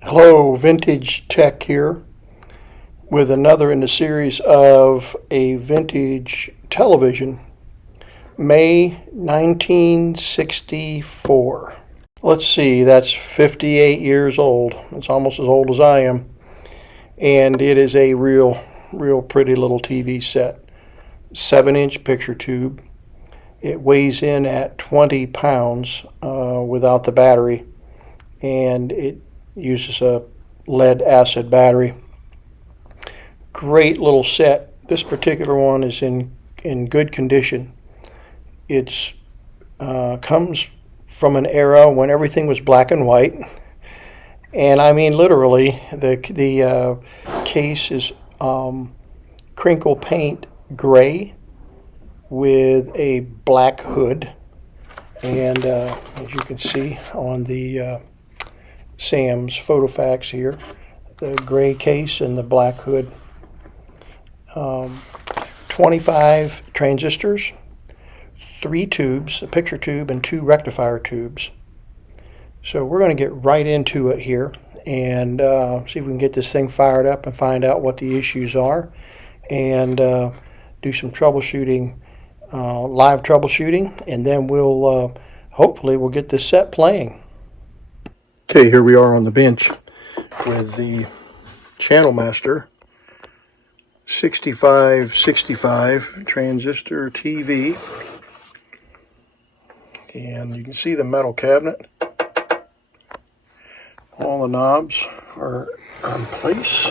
Hello, Vintage Tech here with another in the series of a vintage television, May 1964. Let's see, that's 58 years old. It's almost as old as I am. And it is a real pretty little TV set. 7-inch picture tube. It weighs in at 20 pounds without the battery, and it uses a lead acid battery. Great little set. This particular one is in good condition. It's comes from an era when everything was black and white, and I mean literally. The case is crinkle paint gray with a black hood, and as you can see on the Sam's Photofax here, the gray case and the black hood. 25 transistors, 3 tubes, a picture tube and 2 rectifier tubes. So we're going to get right into it here and see if we can get this thing fired up and find out what the issues are, and do some troubleshooting, live troubleshooting, and then we'll hopefully we'll get this set playing. Okay, here we are on the bench with the Channel Master 6565 transistor TV, and you can see the metal cabinet. All the knobs are in place.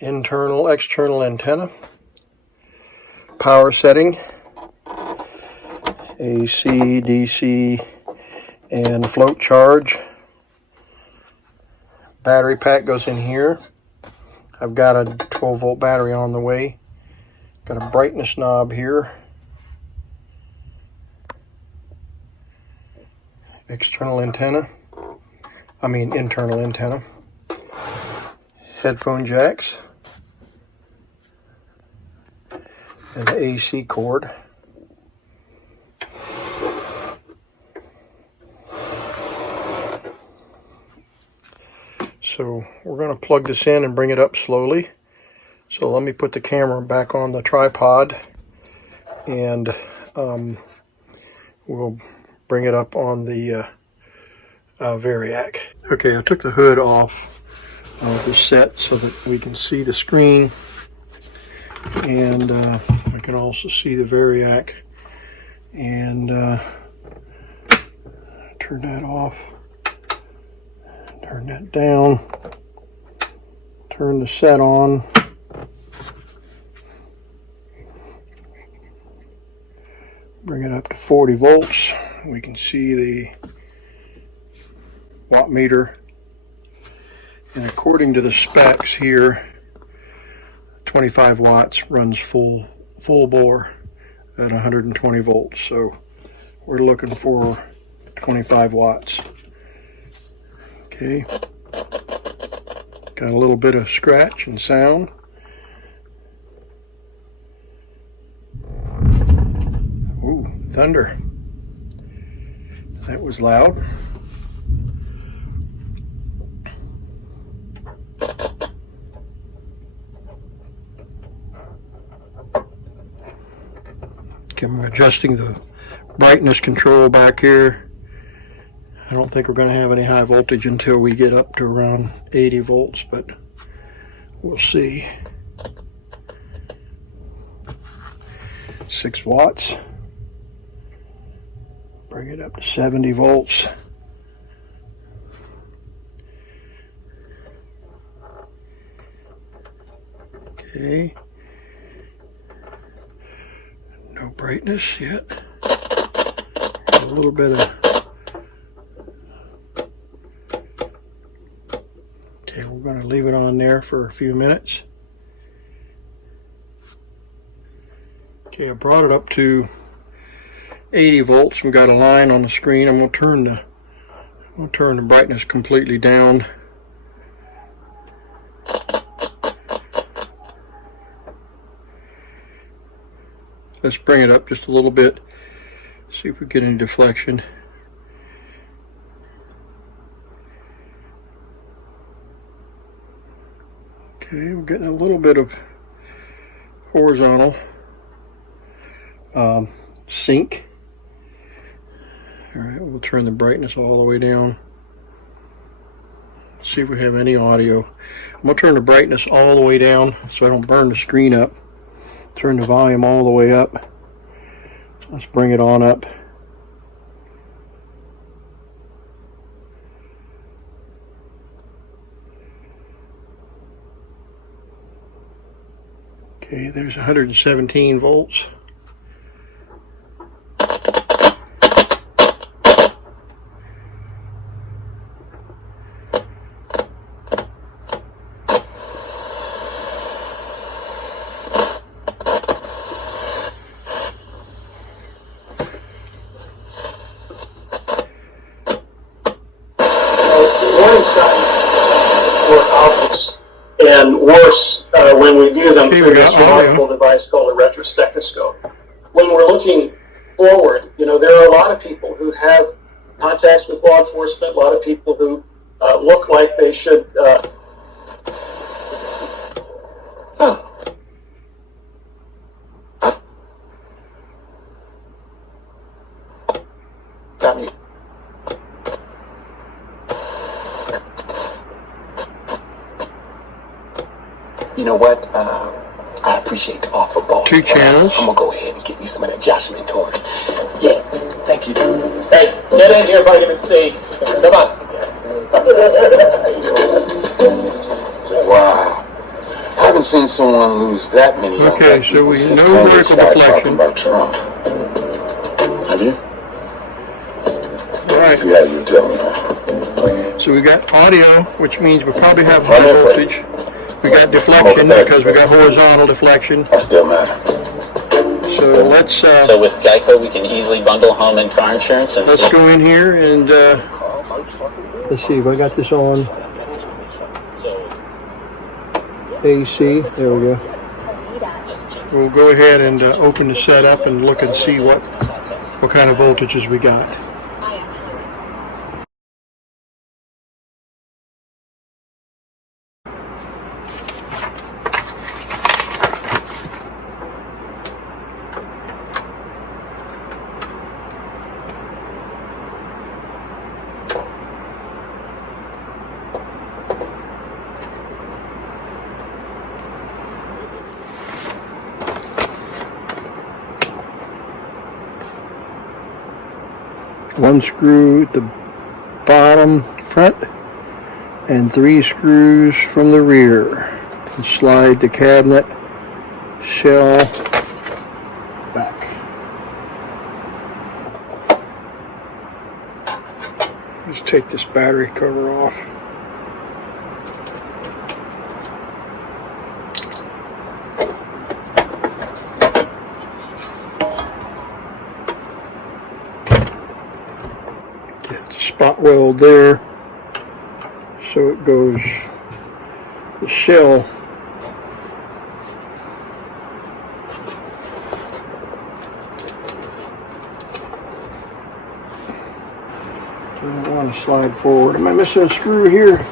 Internal, external antenna, power setting, AC, DC, and float charge. Battery pack goes in here. I've got a 12-volt battery on the way. Got a brightness knob here. Internal antenna. Headphone jacks. And the AC cord. So we're going to plug this in and bring it up slowly. So let me put the camera back on the tripod, and we'll bring it up on the Variac. Okay, I took the hood off the set so that we can see the screen, and we can also see the Variac, and turn that off. Turn that down, turn the set on, bring it up to 40 volts. We can see the watt meter, and according to the specs here, 25 watts runs full bore at 120 volts. So we're looking for 25 watts. Okay, got a little bit of scratch and sound. Ooh, thunder. That was loud. Okay, I'm adjusting the brightness control back here. I don't think we're going to have any high voltage until we get up to around 80 volts, but we'll see. 6 watts. Bring it up to 70 volts. Okay. No brightness yet. A little bit of... Okay, we're going to leave it on there for a few minutes. Okay, I brought it up to 80 volts and got a line on the screen. I'm going to turn the brightness completely down. Let's bring it up just a little bit, see if we get any deflection. Okay, we're getting a little bit of horizontal sync. All right, we'll turn the brightness all the way down. See if we have any audio. I'm going to turn the brightness all the way down so I don't burn the screen up. Turn the volume all the way up. Let's bring it on up. Okay, there's 117 volts. Warning signs were obvious and worse when we view them through this remarkable device called a retrospectoscope. When we're looking forward, there are a lot of people who have contacts with law enforcement, a lot of people who look like they should. Got me. You know what? I appreciate the offer, boss. 2 channels. I'm gonna go ahead and get me some of that Jocelyn torch. Yeah, thank you. Hey, get in here, vitamin C. Come on. Wow. I haven't seen someone lose that many. Okay, so we know vertical deflection. About Trump. Have you? All right. Yeah, you tell me. So we got audio, which means we probably have high voltage. We got deflection because we got horizontal deflection. That still matter. So let's. So with Geico, we can easily bundle home and car insurance. And let's go in here and let's see if I got this on AC. There we go. We'll go ahead and open the setup and look and see what kind of voltages we got. One screw at the bottom front and 3 screws from the rear. And slide the cabinet shell back. Let's take this battery cover off. It's a spot weld there, so it goes the shell so I don't want to slide forward. Am I missing a screw here?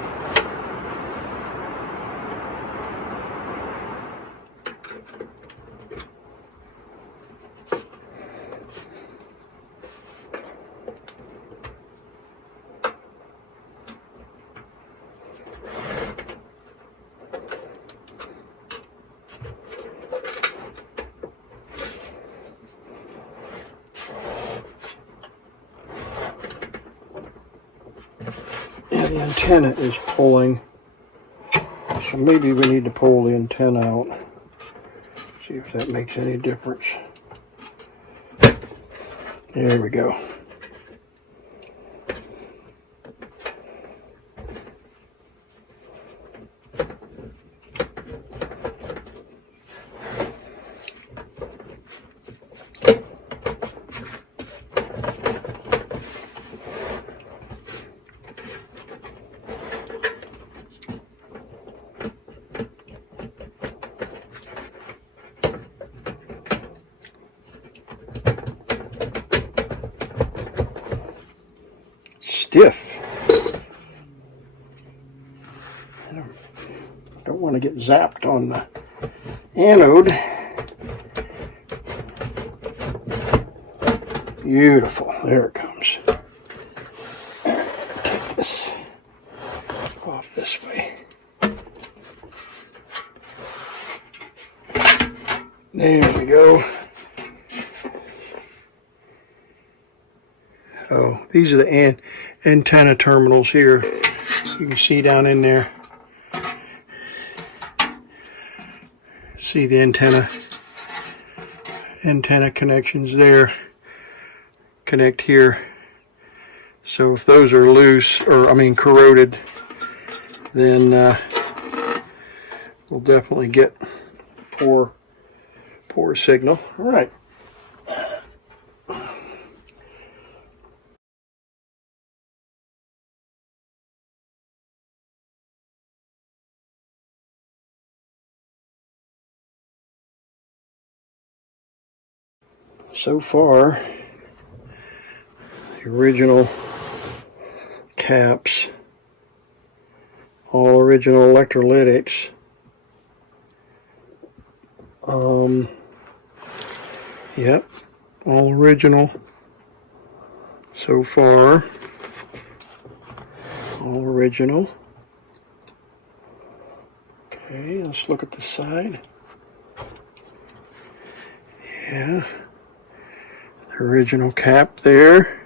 Yeah, the antenna is pulling, so maybe we need to pull the antenna out. See if that makes any difference. There we go. Stiff. I don't want want to get zapped on the anode. Beautiful. There it comes. Take this off this way. There we go. Oh, these are the antenna terminals here. You can see down in there. See the antenna connections there. Connect here. So if those are loose, or I mean corroded, then we'll definitely get poor signal. All right. So far, the original caps, all original electrolytics. Yep, all original so far. All original. Okay, let's look at the side. Yeah. The original cap there.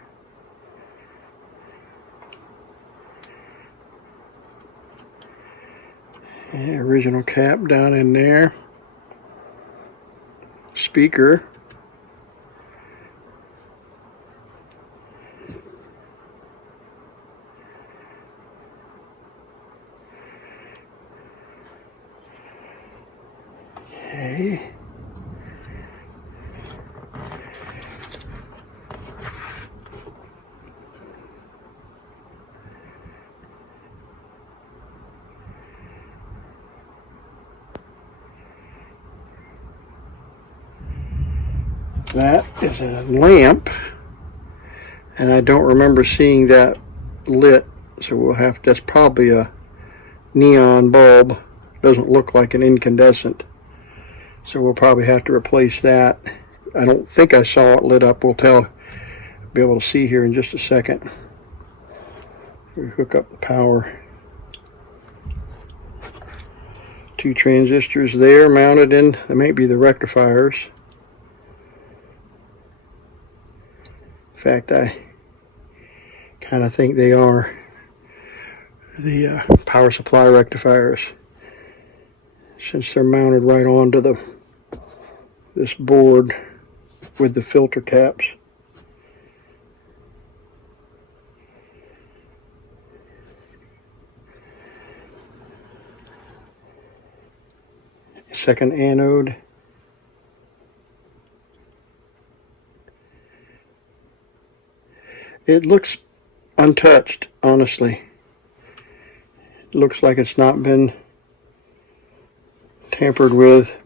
Yeah, original cap down in there. Speaker. Okay. That is a lamp, and I don't remember seeing that lit, so we'll have, that's probably a neon bulb. Doesn't look like an incandescent, so we'll probably have to replace that. I don't think I saw it lit up. We'll be able to see here in just a second. We hook up the power. 2 transistors there mounted in, that may be the rectifiers. In fact, I kind of think they are the power supply rectifiers, since they're mounted right onto this board with the filter caps. Second anode. It looks untouched, honestly. It looks like it's not been tampered with,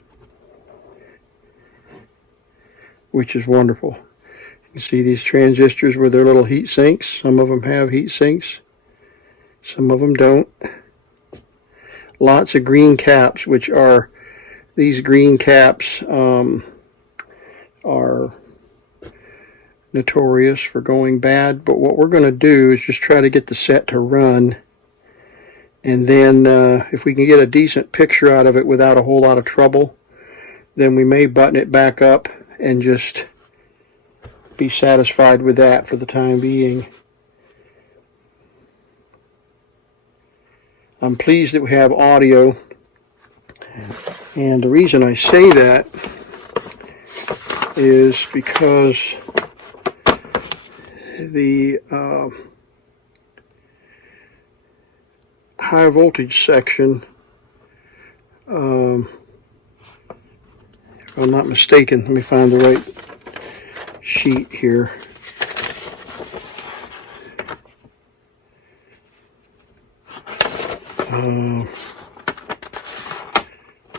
which is wonderful. You can see these transistors with their little heat sinks. Some of them have heat sinks, some of them don't. Lots of green caps, which are, these green caps are notorious for going bad, but what we're going to do is just try to get the set to run, and then if we can get a decent picture out of it without a whole lot of trouble, then we may button it back up and just be satisfied with that for the time being. I'm pleased that we have audio, and the reason I say that is because the high voltage section, if I'm not mistaken, let me find the right sheet here. Find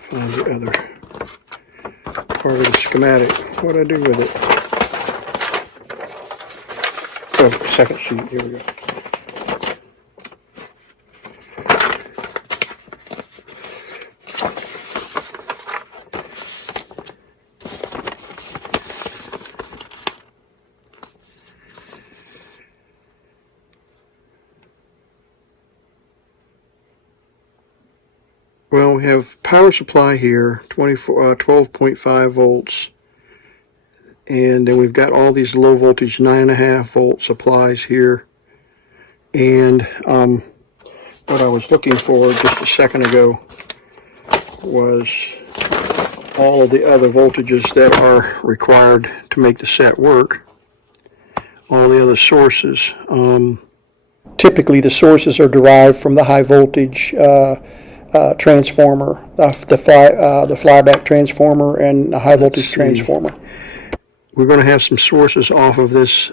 the other part of the schematic. What do I do with it? Oh, second sheet. Here we go. Well, we have power supply here, 12.5 volts. And then we've got all these low voltage 9.5 volt supplies here. And what I was looking for just a second ago was all of the other voltages that are required to make the set work. All the other sources. Typically the sources are derived from the high voltage transformer, the flyback transformer and the high voltage transformer. We're going to have some sources off of this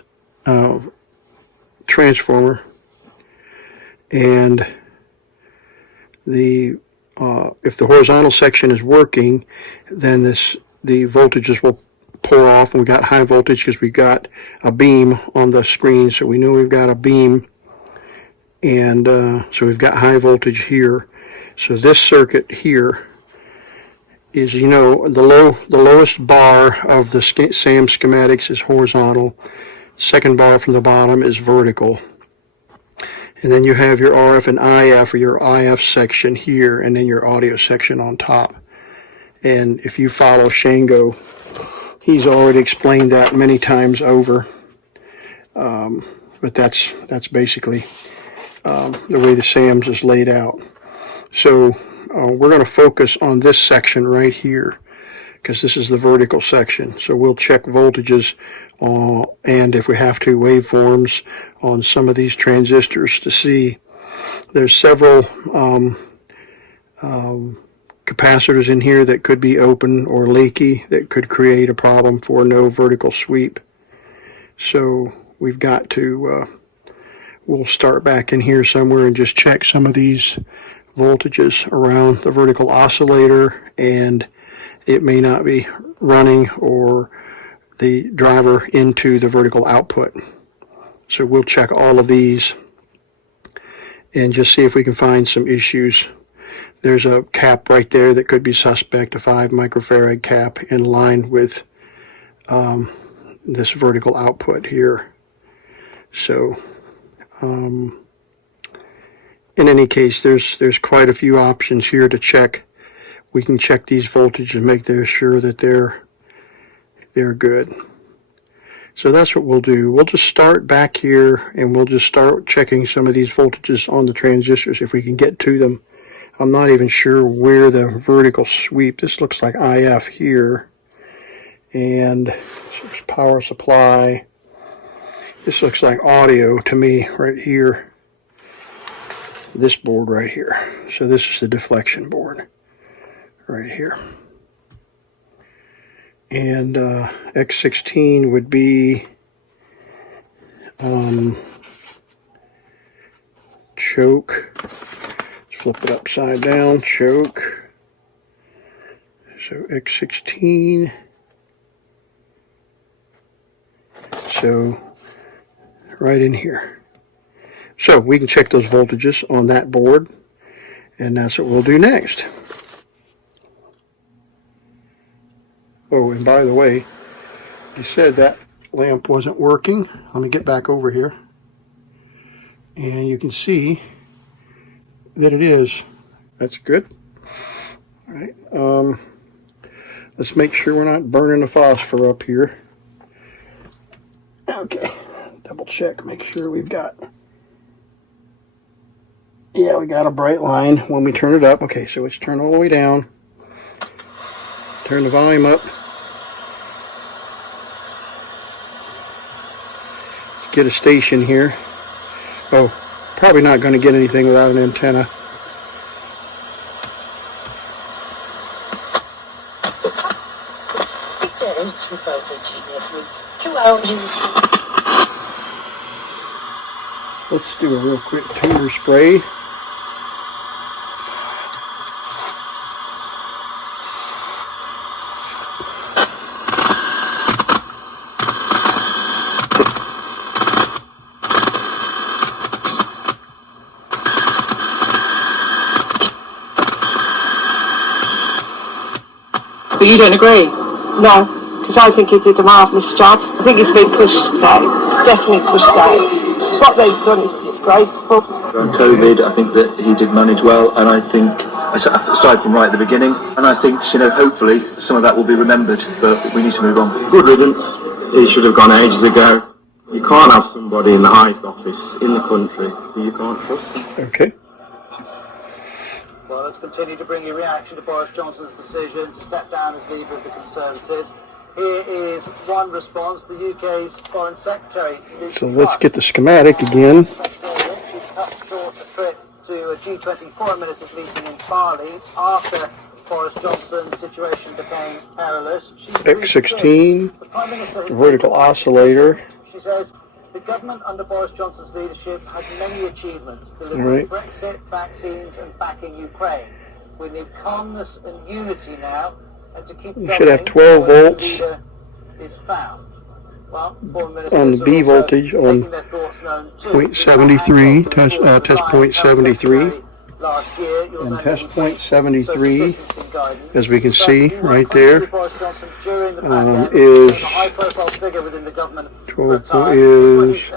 transformer, and if the horizontal section is working, then the voltages will pour off, and we got high voltage because we got a beam on the screen, so we know we've got a beam, and so we've got high voltage here. So this circuit here is, the lowest bar of the SAM schematics is horizontal. Second bar from the bottom is vertical. And then you have your RF and IF, or your IF section here, and then your audio section on top. And if you follow Shango, he's already explained that many times over. But that's basically the way the SAMs is laid out. So we're going to focus on this section right here, because this is the vertical section. So we'll check voltages and if we have to, waveforms on some of these transistors to see. There's several capacitors in here that could be open or leaky, that could create a problem for no vertical sweep. So we've got to, we'll start back in here somewhere and just check some of these voltages around the vertical oscillator, and it may not be running, or the driver into the vertical output. So we'll check all of these and just see if we can find some issues. There's a cap right there that could be suspect, a 5 microfarad cap in line with this vertical output here. So in any case, there's quite a few options here to check. We can check these voltages and make sure that they're good. So that's what we'll do. We'll just start back here, and we'll just start checking some of these voltages on the transistors if we can get to them. I'm not even sure where the vertical sweep. This looks like IF here, and there's power supply. This looks like audio to me right here. This board right here. So this is the deflection board right here. And X16 would be choke. Let's flip it upside down. Choke. So X16. So right in here. So we can check those voltages on that board, and that's what we'll do next. Oh, and by the way, you said that lamp wasn't working. Let me get back over here. And you can see that it is. That's good. All right. Let's make sure we're not burning the phosphor up here. Okay. Double check, make sure we've got... Yeah, we got a bright line when we turn it up. Okay, so let's turn all the way down. Turn the volume up. Let's get a station here. Oh, probably not going to get anything without an antenna. Let's do a real quick tuner spray. But you don't agree? No, because I think he did a marvellous job. I think he's been pushed today. Definitely pushed today. What they've done is disgraceful. On COVID, I think that he did manage well, and I think, aside from right at the beginning, and I think, hopefully some of that will be remembered, but we need to move on. Good riddance. He should have gone ages ago. You can't have somebody in the highest office in the country who you can't trust. Okay. Well, let's continue to bring you reaction to Boris Johnson's decision to step down as leader of the Conservatives. Here is one response. The UK's Foreign Secretary. So let's get the schematic again. She cut short a trip to a G20 foreign ministers meeting in Bali after Boris Johnson's situation became perilous. X16, the Prime Minister vertical oscillator. She says the government under Boris Johnson's leadership has many achievements, delivering Brexit, vaccines and backing Ukraine. We need calmness and unity now, and to keep you should have 12 volts is found. Well, on the B voltage on point 73, test point 73. And test point 73, as we can see right there, is 12 is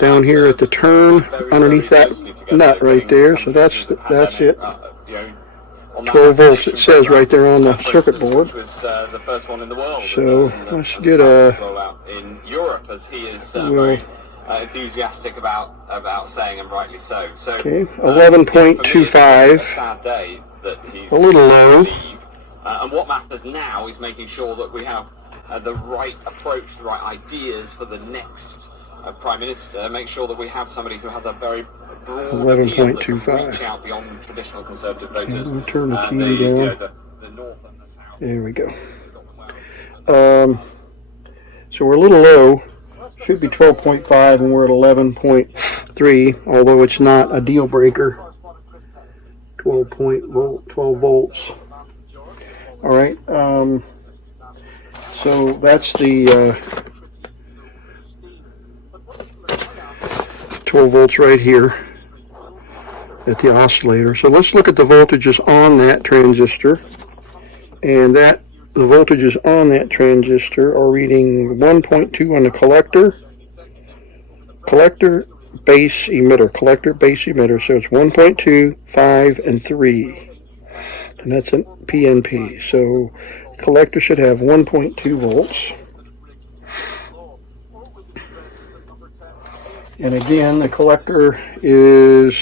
down here at the turn underneath that nut right there. So that's it. 12 volts it says right there on the circuit board. So let's get a. In Europe, as he is very enthusiastic about saying, and rightly so. So okay, 11.25. Sad day that he's a little low. And what matters now is making sure that we have the right approach, the right ideas for the next Prime Minister. Make sure that we have somebody who has a very broad 11.25. reach out beyond traditional Conservative voters. Okay, turn the TV down. The north and the south. There we go. So we're a little low. Should be 12.5 and we're at 11.3, although it's not a deal breaker. 12 volts. All right. So that's the 12 volts right here at the oscillator. So let's look at the voltages on that transistor, and the voltages on that transistor are reading 1.2 on the collector base emitter. So it's 1.2, 5, and 3, and that's a PNP. So collector should have 1.2 volts. And again, the collector is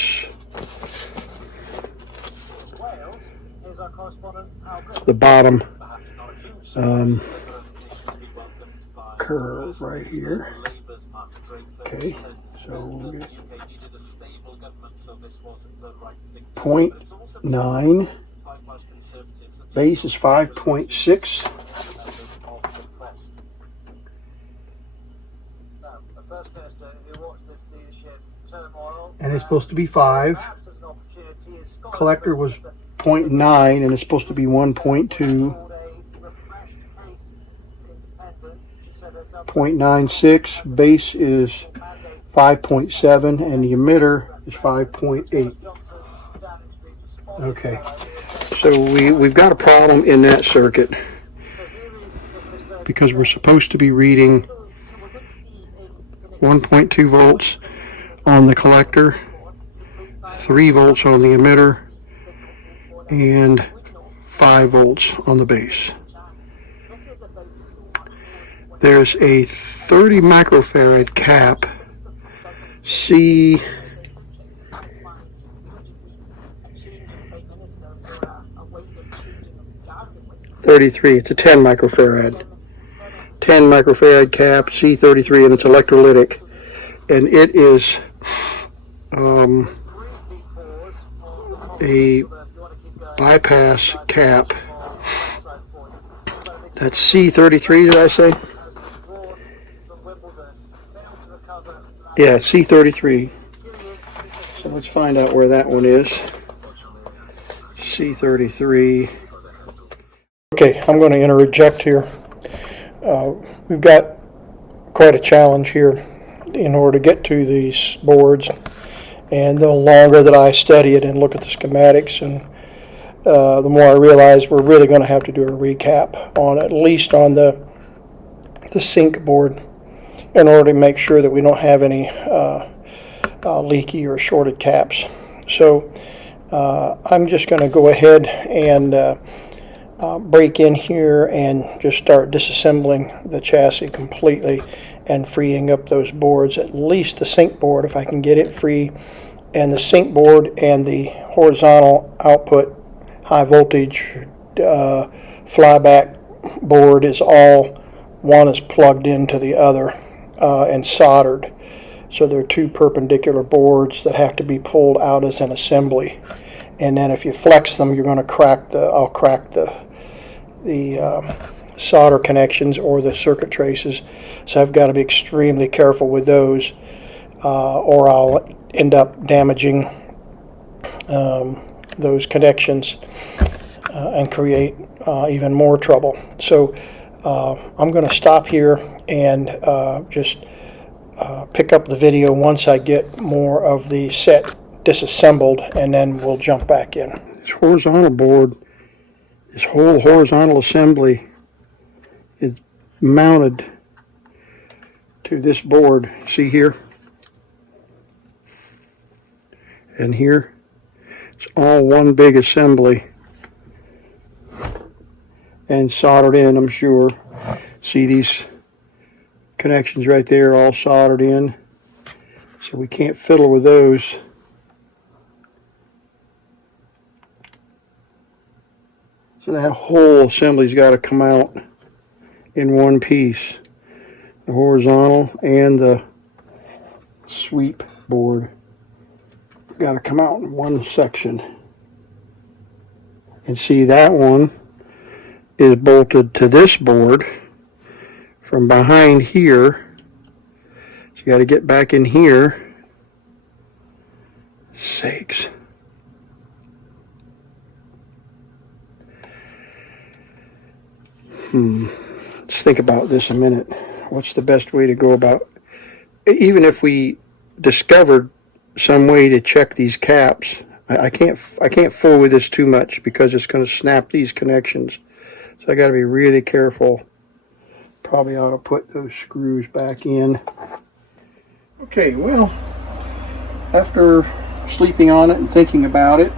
the bottom curve right here. Okay, so we'll get 0.9. Base is 5.6. And it's supposed to be 5. Collector was 0.9 and it's supposed to be 1.2. 0.96. Base is 5.7 and the emitter is 5.8. Okay, so we've got a problem in that circuit because we're supposed to be reading 1.2 volts on the collector, 3 volts on the emitter, and 5 volts on the base. There's a 30 microfarad cap, C33. It's a 10 microfarad. 10 microfarad cap, C33, and it's electrolytic. And it is a bypass cap. That's C33, did I say? Yeah, C33. So let's find out where that one is. C33. Okay, I'm going to interject here. We've got quite a challenge here in order to get to these boards, and the longer that I study it and look at the schematics, and the more I realize we're really going to have to do a recap on at least on the sync board. in order to make sure that we don't have any leaky or shorted caps. So I'm just going to go ahead and break in here and just start disassembling the chassis completely and freeing up those boards, at least the sync board if I can get it free, and the sync board and the horizontal output high voltage flyback board is all, one is plugged into the other and soldered. So they're two perpendicular boards that have to be pulled out as an assembly. And then if you flex them, you're going to crack I'll crack the solder connections or the circuit traces. So I've got to be extremely careful with those, or I'll end up damaging those connections and create even more trouble. So I'm going to stop here and just pick up the video once I get more of the set disassembled, and then we'll jump back in. This horizontal board, this whole horizontal assembly is mounted to this board. See here? And here? It's all one big assembly and soldered in, I'm sure. See these connections right there, all soldered in, so we can't fiddle with those. So that whole assembly's got to come out in one piece, the horizontal and the sweep board got to come out in one section. And see, that one is bolted to this board from behind here. So you got to get back in here. Sakes. Let's think about this a minute. What's the best way to go about, even if we discovered some way to check these caps, I can't fool with this too much because it's going to snap these connections. So I got to be really careful. Probably ought to put those screws back in. Okay, well, after sleeping on it and thinking about it,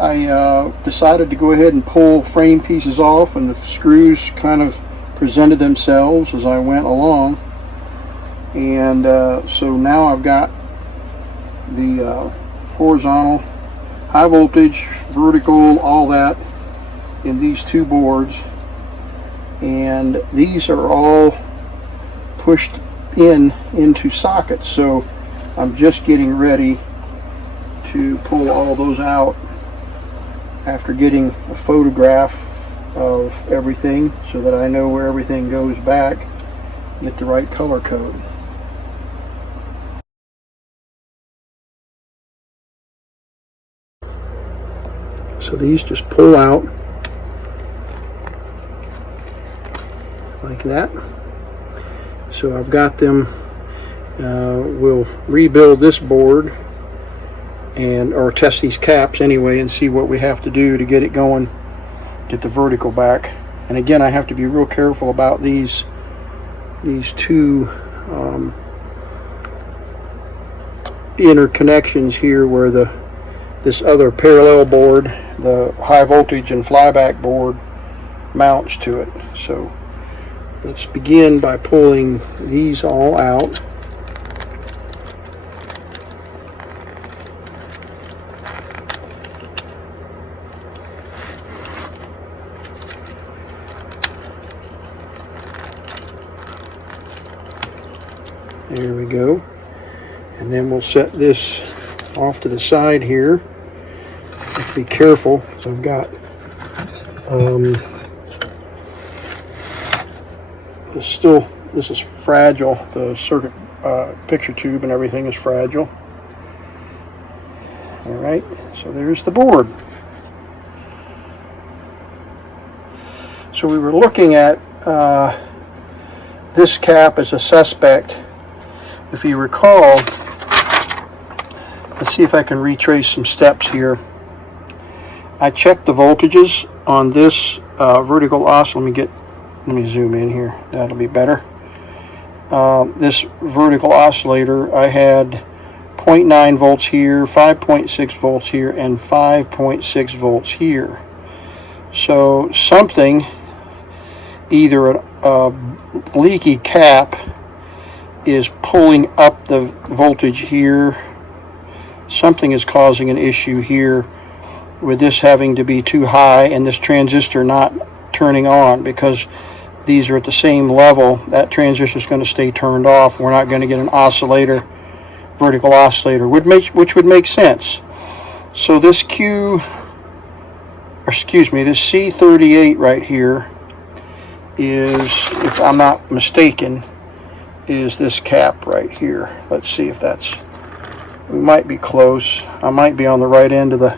I decided to go ahead and pull frame pieces off, and the screws kind of presented themselves as I went along. And so now I've got the horizontal, high voltage, vertical, all that in these two boards, and these are all pushed into sockets. So I'm just getting ready to pull all those out after getting a photograph of everything so that I know where everything goes back, get the right color code. So these just pull out like that. So I've got them. We'll rebuild this board or test these caps anyway and see what we have to do to get it going, get the vertical back. And again, I have to be real careful about these two interconnections here where this other parallel board, the high voltage and flyback board, mounts to it. So let's begin by pulling these all out. There we go. And then we'll set this off to the side here. Have to be careful. So I've got this is fragile. The circuit picture tube and everything is fragile. All right, so there's the board. So we were looking at this cap as a suspect. If you recall, let's see if I can retrace some steps here. I checked the voltages on this vertical oscillator. Let me zoom in here. That'll be better. this vertical oscillator, I had 0.9 volts here, 5.6 volts here, and 5.6 volts here. So something, either a leaky cap is pulling up the voltage here. Something is causing an issue here with this having to be too high and this transistor not turning on, because these are at the same level. That transistor is going to stay turned off. We're not going to get an oscillator, vertical oscillator, which would make sense. So this this C38 right here is, if I'm not mistaken, is this cap right here. Let's see if that's, we might be close. I might be on the right end of the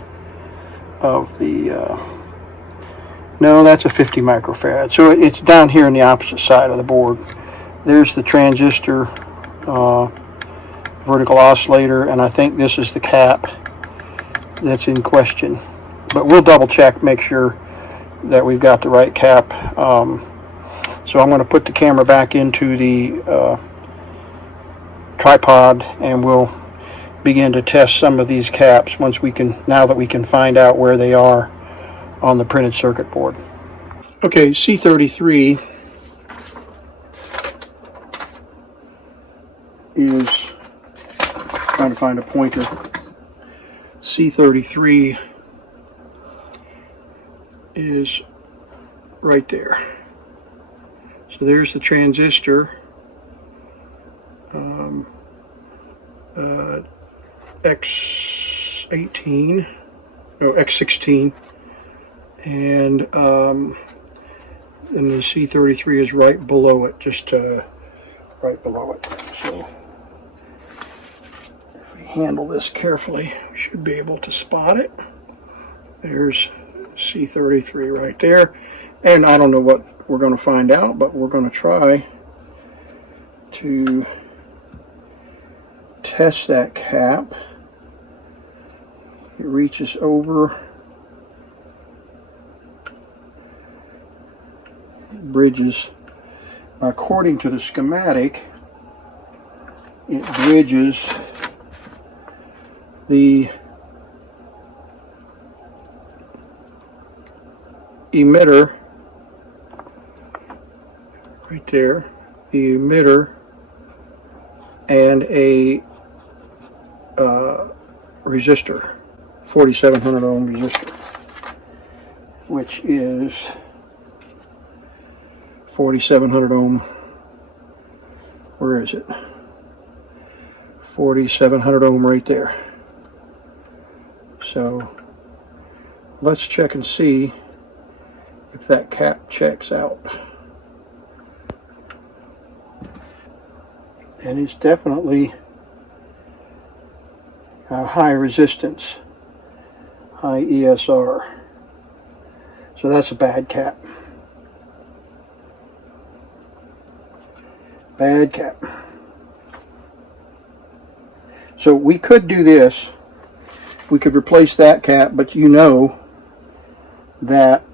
no, that's a 50 microfarad. So it's down here on the opposite side of the board. There's the transistor vertical oscillator, and I think this is the cap that's in question. But we'll double check, make sure that we've got the right cap. So I'm going to put the camera back into the tripod, and we'll begin to test some of these caps now that we can find out where they are on the printed circuit board. Okay, C33 is, trying to find a pointer. C33 is right there. So there's the transistor, X16, and the C33 is right below it, just right below it. So if we handle this carefully, we should be able to spot it. There's C33 right there, and I don't know what we're going to find out, but we're going to try to test that cap. It reaches over, bridges, according to the schematic, it bridges the emitter right there, the emitter and a resistor, 4700 ohm resistor, which is 4700 ohm. Where is it? 4700 ohm right there. So let's check and see if that cap checks out. And it's definitely got high resistance, high ESR. So that's a bad cap. Bad cap. So we could do this. We could replace that cap, but you know that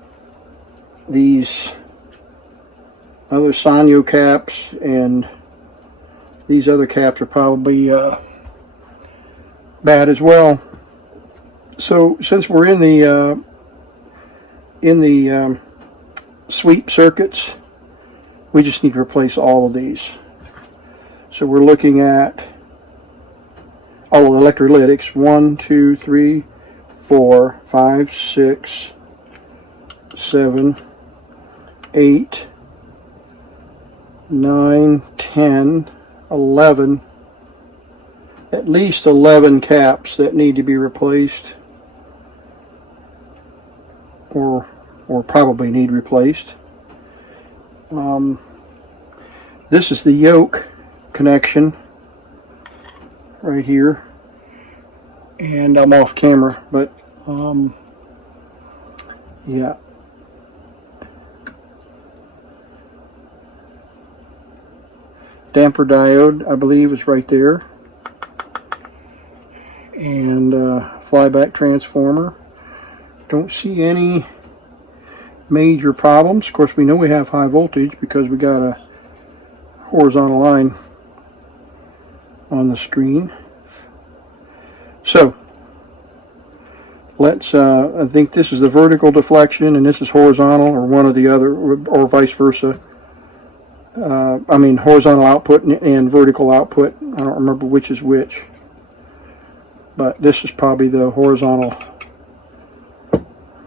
these other Sanyo caps and these other caps are probably bad as well. So since we're in the sweep circuits, we just need to replace all of these. So we're looking at all the electrolytics: 1, 2, 3, 4, 5, 6, 7, 8, 9, 10, 11, at least 11 caps that need to be replaced, or probably need replaced. This is the yoke connection right here, and I'm off camera, but yeah. Damper diode, I believe, is right there, and flyback transformer. Don't see any major problems. Of course, we know we have high voltage because we got a horizontal line on the screen. So let's, I think this is the vertical deflection and this is horizontal, or one or the other, or vice versa. I mean horizontal output and vertical output. I don't remember which is which, but this is probably the horizontal.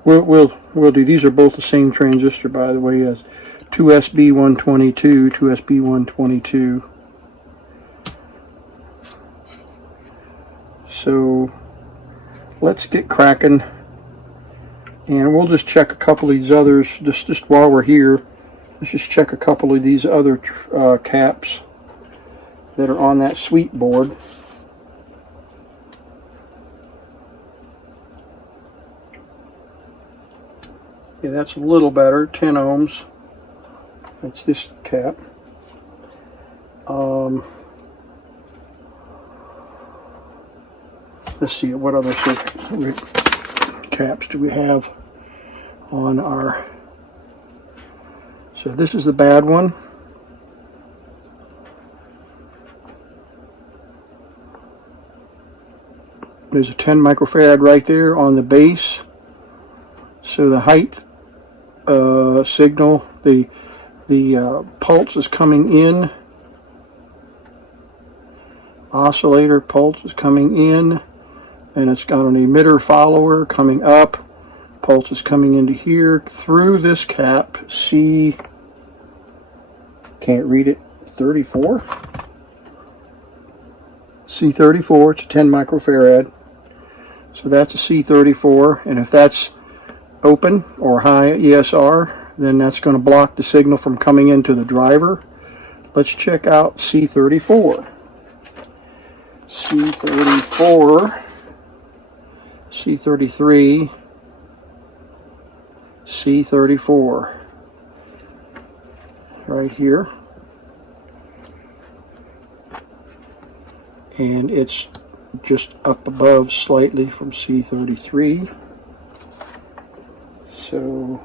We'll do, these are both the same transistor, by the way, as 2SB122, 2SB122. So let's get cracking, and we'll just check a couple of these others just while we're here. Let's just check a couple of these other caps that are on that sweet board. Yeah, that's a little better, 10 ohms. That's this cap. Let's see, what other caps do we have on our... So this is the bad one. There's a 10 microfarad right there on the base. So the height signal, the pulse is coming in. Oscillator pulse is coming in, and it's got an emitter follower coming up. Pulse is coming into here through this cap. C, can't read it, 34. C34, it's a 10 microfarad. So that's a C34, and if that's open or high ESR, then that's going to block the signal from coming into the driver. Let's check out C34. C34, C33, C34, right here, and it's just up above slightly from C33. So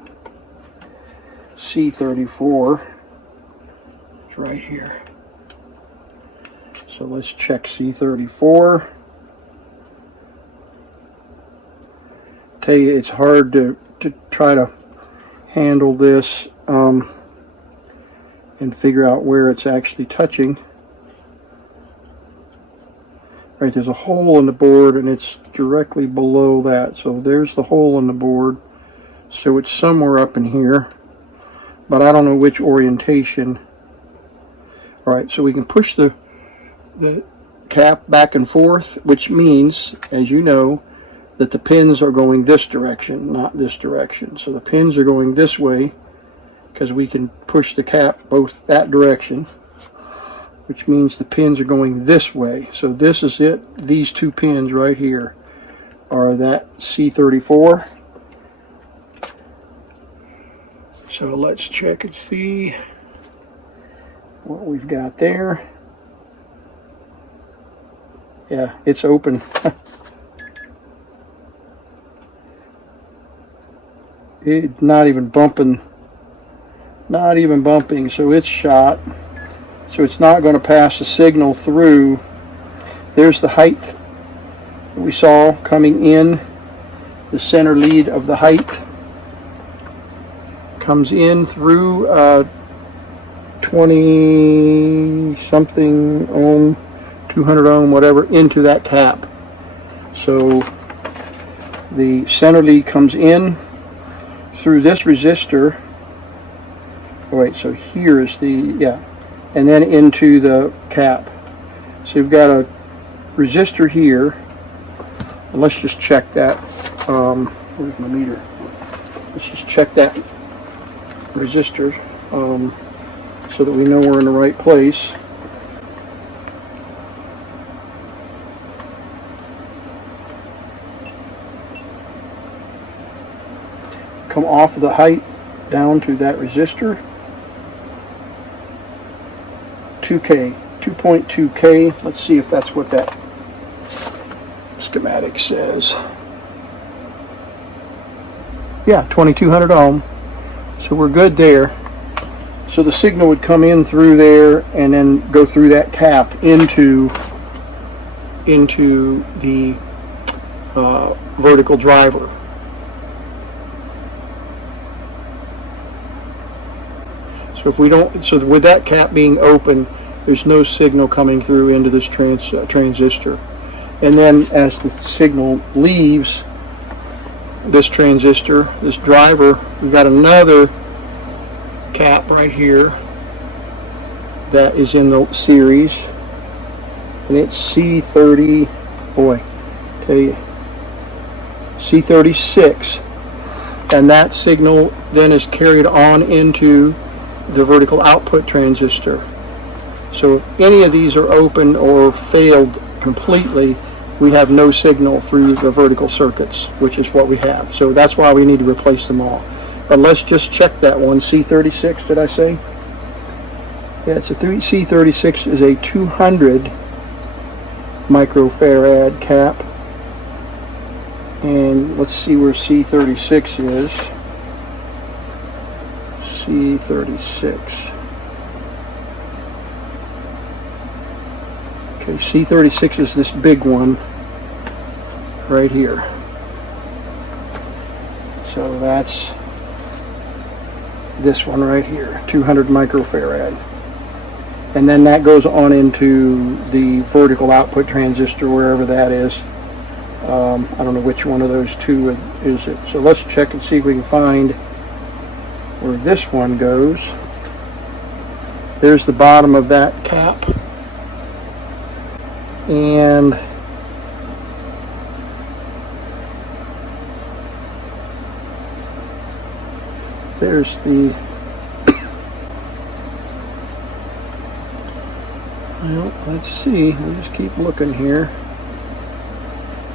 C34 is right here. So let's check C34. Tell you, it's hard to try to handle this and figure out where it's actually touching. Right, there's a hole in the board and it's directly below that. So there's the hole in the board. So it's somewhere up in here, but I don't know which orientation. All right, so we can push the cap back and forth, which means, as you know, that the pins are going this direction, not this direction. So the pins are going this way because we can push the cap both that direction, which means the pins are going this way. So this is it. These two pins right here are that C34. So let's check and see what we've got there. Yeah, it's open. It's not even bumping. Not even bumping, so it's shot. So it's not going to pass the signal through. There's the height that we saw coming in. The center lead of the height comes in through 20 something ohm, 200 ohm, whatever, into that cap. So the center lead comes in through this resistor. Oh wait, so here is the, yeah, and then into the cap. So you've got a resistor here. And let's just check that. Where's my meter? Let's just check that resistor so that we know we're in the right place. Come off of the height down to that resistor. 2K, 2.2K. Let's see if that's what that schematic says. Yeah, 2200 ohm. So we're good there. So the signal would come in through there and then go through that cap into the vertical driver. So if we don't, so with that cap being open, there's no signal coming through into this transistor. And then as the signal leaves this transistor, this driver, we got another cap right here that is in the series, and it's C30, boy, tell you, C36, and that signal then is carried on into the vertical output transistor. So if any of these are open or failed completely, we have no signal through the vertical circuits, which is what we have. So that's why we need to replace them all. But let's just check that one. C36, did I say? Yeah, it's a C36 is a 200 microfarad cap. And let's see where C36 is. C36. Okay, C36 is this big one right here. So that's this one right here, 200 microfarad. And then that goes on into the vertical output transistor, wherever that is. I don't know which one of those two is it. So let's check and see if we can find where this one goes. There's the bottom of that cap. And there's the, well, let's see, I'll just keep looking here.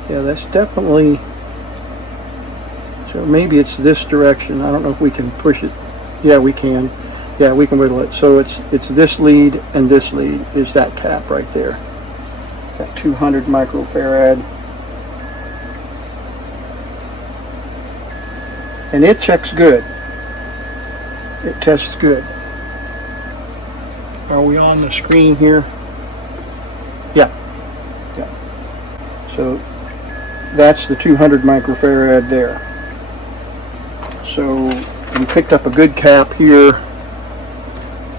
Yeah, that's definitely, so maybe it's this direction. I don't know if we can push it. Yeah, we can. Yeah, we can wiggle it. So it's this lead and this lead is that cap right there. That 200 microfarad. And it checks good. It tests good. Are we on the screen here? Yeah. Yeah. So that's the 200 microfarad there. So we picked up a good cap here.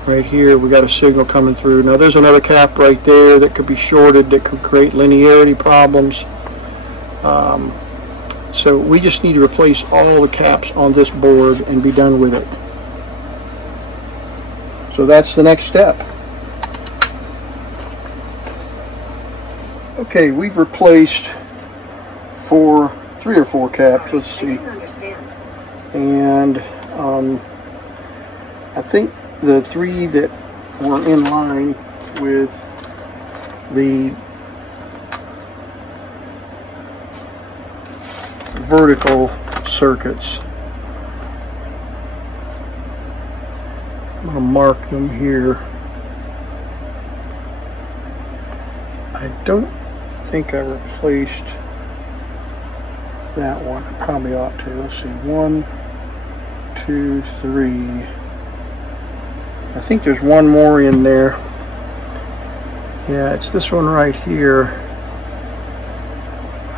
Right here we got a signal coming through. Now there's another cap right there that could be shorted, that could create linearity problems. So we just need to replace all the caps on this board and be done with it. So that's the next step. Okay, we've replaced three or four caps, let's see. And I think the three that were in line with the vertical circuits, I'm going to mark them here. I don't think I replaced that one. I probably ought to. Let's see. 1, 2, 3. I think there's one more in there. Yeah, it's this one right here.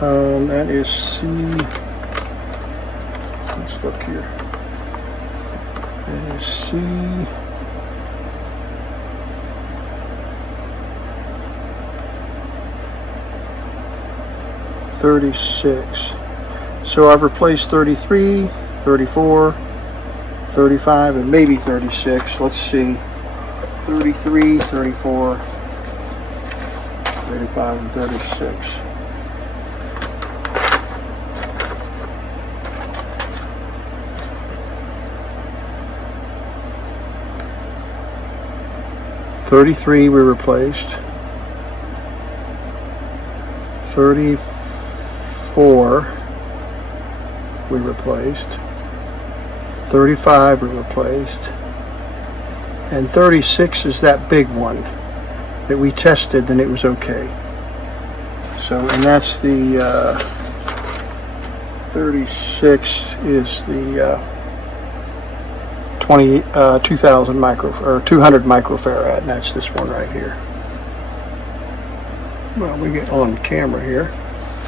That is C. Let's look here. That is C. .36. So I've replaced 33, 34, 35, and maybe 36. Let's see. 33, 34, 35, and 36. .33 we replaced. 34 we replaced. 35 we replaced. And 36 is that big one that we tested and it was okay. So, and that's the 36 is the 2,000 or 200 microfarad, and that's this one right here. Well, we get on camera here.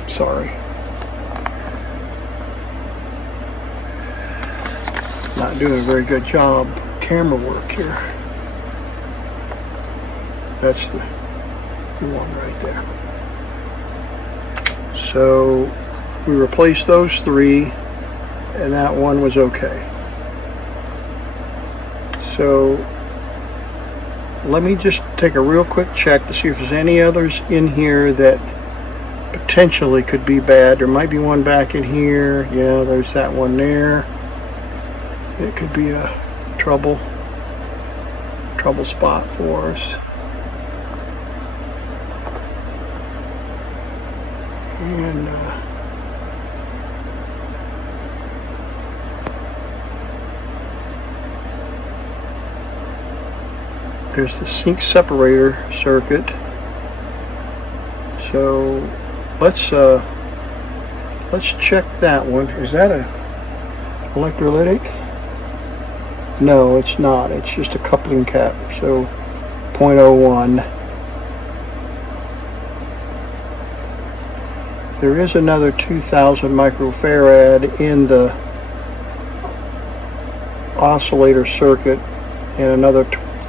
Sorry. Not doing a very good job camera work here. That's the one right there. So we replaced those three, and that one was okay. So let me just take a real quick check to see if there's any others in here that potentially could be bad. There might be one back in here. Yeah, there's that one there. It could be a trouble spot for us. And there's the sync separator circuit. So let's check that one. Is that a electrolytic? No, it's not. It's just a coupling cap. So 0.01. There is another 2,000 microfarad in the oscillator circuit, and another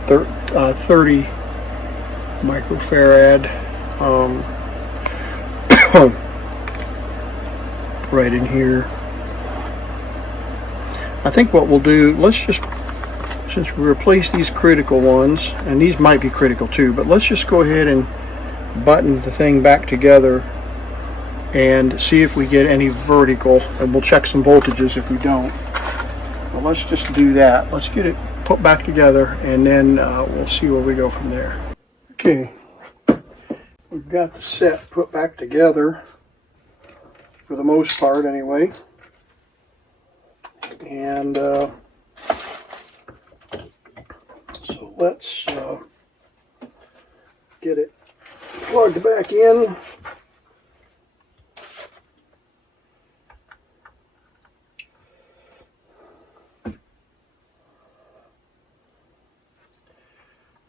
30 microfarad right in here. I think what we'll do, let's just, since we replace these critical ones, and these might be critical too, but let's just go ahead and button the thing back together and see if we get any vertical, and we'll check some voltages if we don't. But let's just do that. Let's get it put back together, and then we'll see where we go from there. Okay, we've got the set put back together, for the most part anyway. And so let's get it plugged back in.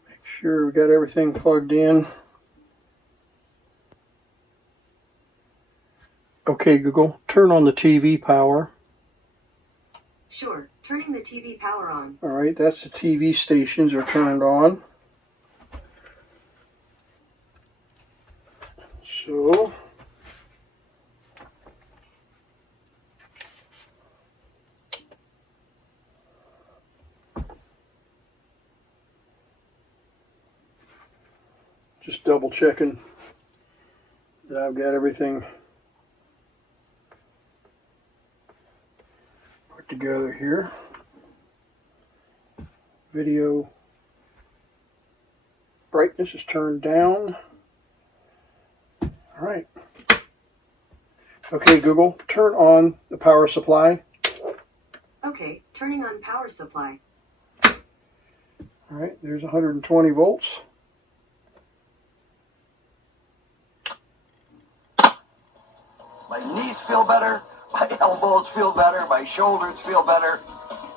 Make sure we got everything plugged in. Okay, Google, turn on the TV power. Sure, turning the TV power on. All right, that's the TV stations are turned on. So just double checking that I've got everything put together here. Video brightness is turned down. All right. Okay, Google, turn on the power supply. Okay, turning on power supply. All right, there's 120 volts. My knees feel better, my elbows feel better, my shoulders feel better.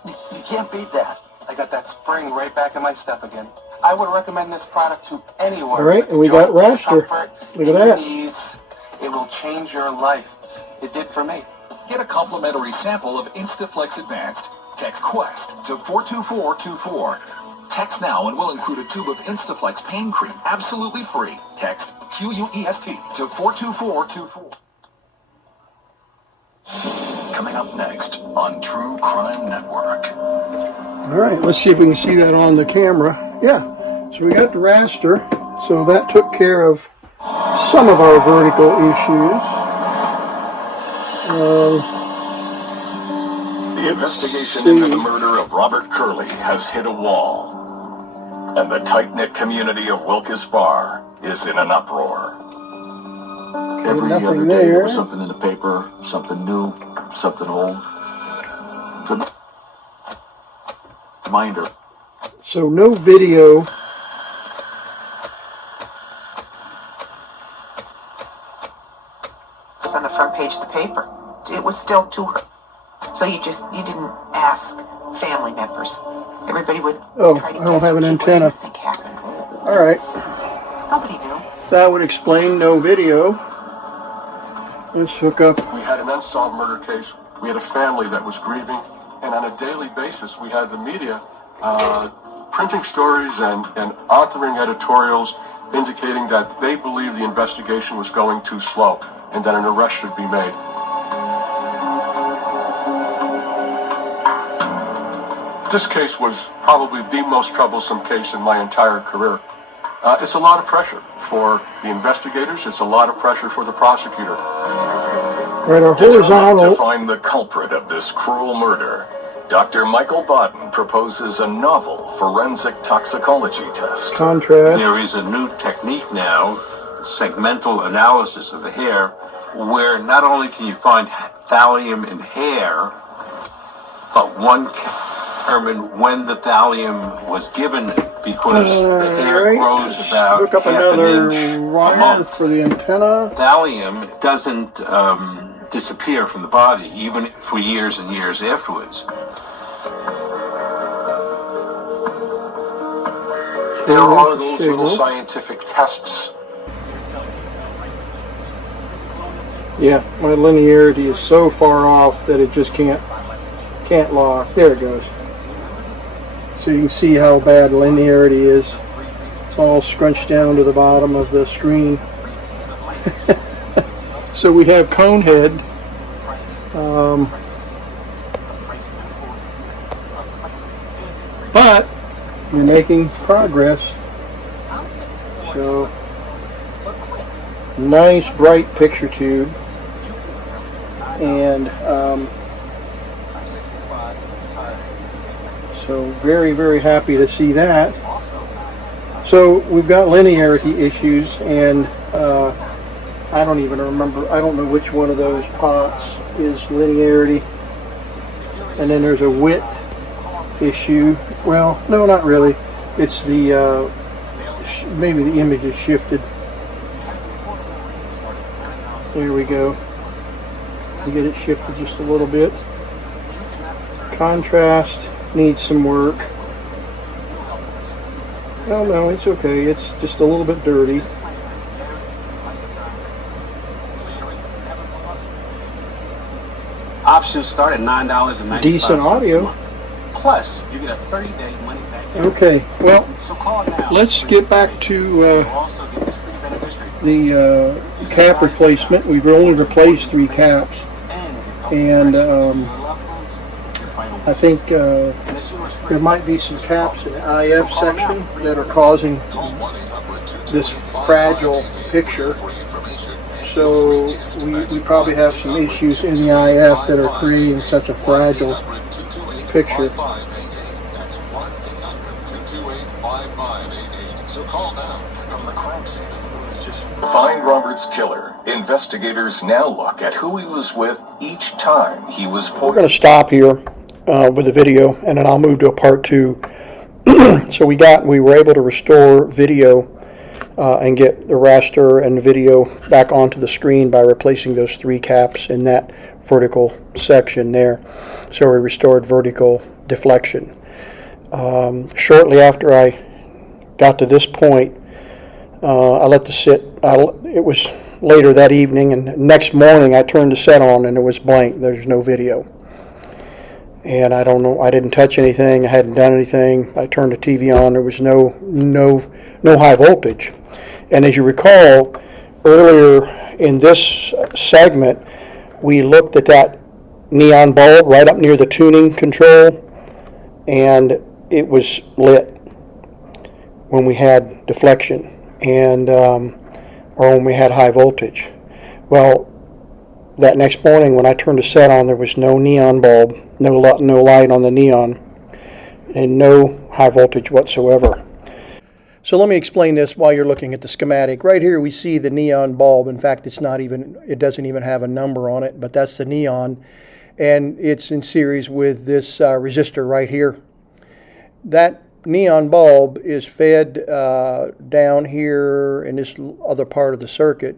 You can't beat that. I got that spring right back in my step again. I would recommend this product to anyone. All right, and we got Raster. Look at that. Knees. It will change your life. It did for me. Get a complimentary sample of Instaflex Advanced. Text QUEST to 42424. Text now and we'll include a tube of Instaflex pain cream absolutely free. Text QUEST to 42424. Coming up next on True Crime Network. All right, let's see if we can see that on the camera. Yeah, so we got the raster, so that took care of some of our vertical issues. The investigation into the murder of Robert Curley has hit a wall, and the tight-knit community of Wilkes Barre is in an uproar. Every other day there was something in the paper, something new, something old. Reminder. So no video. It's on the front page of the paper. It was still to her. So you didn't ask family members. Everybody would I don't have an antenna. All right. Nobody knew. That would explain no video. Let's hook up. We had an unsolved murder case. We had a family that was grieving. And on a daily basis, we had the media printing stories and authoring editorials indicating that they believed the investigation was going too slow and that an arrest should be made. This case was probably the most troublesome case in my entire career. It's a lot of pressure for the investigators. It's a lot of pressure for the prosecutor. Right, our horizontal. To find the culprit of this cruel murder, Dr. Michael Baden proposes a novel forensic toxicology test. Contrast. There is a new technique now, segmental analysis of the hair, where not only can you find thallium in hair, but one can determine when the thallium was given, because the hair grows about hook up half another an inch a wire month. for the antenna. Thallium doesn't disappear from the body, even for years and years afterwards. There are those little scientific tests. Yeah, my linearity is so far off that it just can't lock. There it goes. So you can see how bad linearity is. It's all scrunched down to the bottom of the screen. So we have Conehead. But we're making progress. So nice bright picture tube, and so very, very happy to see that. So we've got linearity issues, and I don't even remember, I don't know which one of those pots is linearity, and then there's a width issue. Well, no, not really. It's the maybe the image is shifted. There we go. You get it shifted just a little bit. Contrast needs some work. Oh no, it's okay. It's just a little bit dirty. Options start at $9.95. Decent audio. Plus, you get a 30-day money back. Okay, well, So call now. let's get back to the cap replacement. We've only replaced 3 caps, and I think there might be some caps in the IF section that are causing this fragile picture. So we probably have some issues in the IF that are creating such a fragile picture. To find Robert's killer, investigators now look at who he was with each time he was We're going to stop here with the video, and then I'll move to a part 2. So we were able to restore video and get the raster and the video back onto the screen by replacing those 3 caps in that vertical section there. So we restored vertical deflection. Shortly after I got to this point, I let the sit. It was later that evening, and next morning I turned the set on and it was blank. There's no video. And I don't know, I didn't touch anything, I hadn't done anything. I turned the TV on, there was no high voltage. And as you recall, earlier in this segment, we looked at that neon bulb right up near the tuning control, and it was lit when we had deflection, and or when we had high voltage. Well, that next morning when I turned the set on, there was no neon bulb, no light on the neon, and no high voltage whatsoever. So let me explain this while you're looking at the schematic. Right here we see the neon bulb. In fact, it doesn't even have a number on it, but that's the neon, and it's in series with this resistor right here. That neon bulb is fed down here in this other part of the circuit.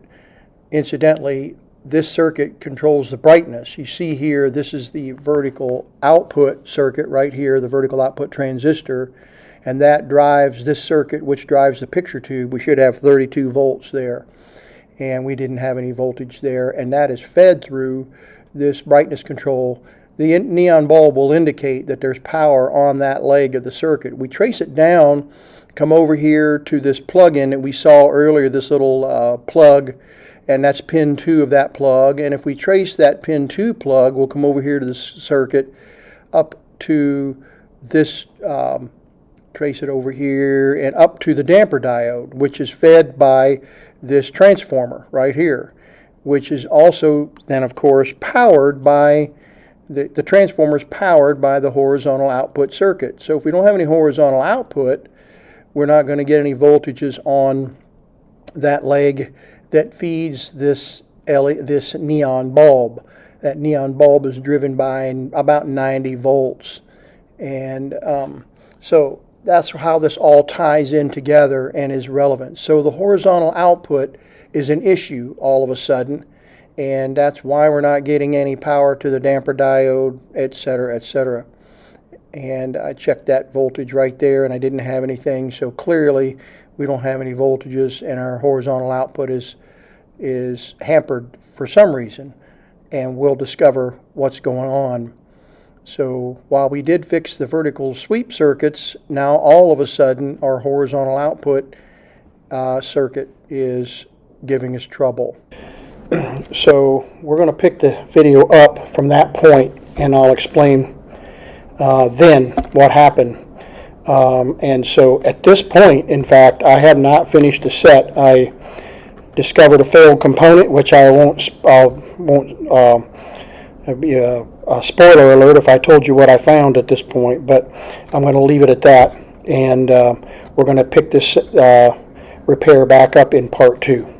Incidentally, this circuit controls the brightness. You see here, this is the vertical output circuit right here, the vertical output transistor, and that drives this circuit, which drives the picture tube. We should have 32 volts there, and we didn't have any voltage there, and that is fed through this brightness control. The neon bulb will indicate that there's power on that leg of the circuit. We trace it down, come over here to this plug-in that we saw earlier, this little plug, and that's pin 2 of that plug. And if we trace that pin 2 plug, we'll come over here to this circuit up to this, trace it over here, and up to the damper diode, which is fed by this transformer right here, which is also then, of course, powered by the transformer is powered by the horizontal output circuit. So if we don't have any horizontal output, we're not going to get any voltages on that leg that feeds this neon bulb. That neon bulb is driven by about 90 volts. And so that's how this all ties in together and is relevant. So the horizontal output is an issue all of a sudden, and that's why we're not getting any power to the damper diode, etc., etc. And I checked that voltage right there, and I didn't have anything, so clearly we don't have any voltages, and our horizontal output is hampered for some reason, and we'll discover what's going on. So while we did fix the vertical sweep circuits, now all of a sudden our horizontal output circuit is giving us trouble. So we're going to pick the video up from that point, and I'll explain then what happened. And so at this point, in fact, I had not finished the set. I discovered a failed component, which I won't be a spoiler alert if I told you what I found at this point, but I'm going to leave it at that, and we're going to pick this repair back up in part 2.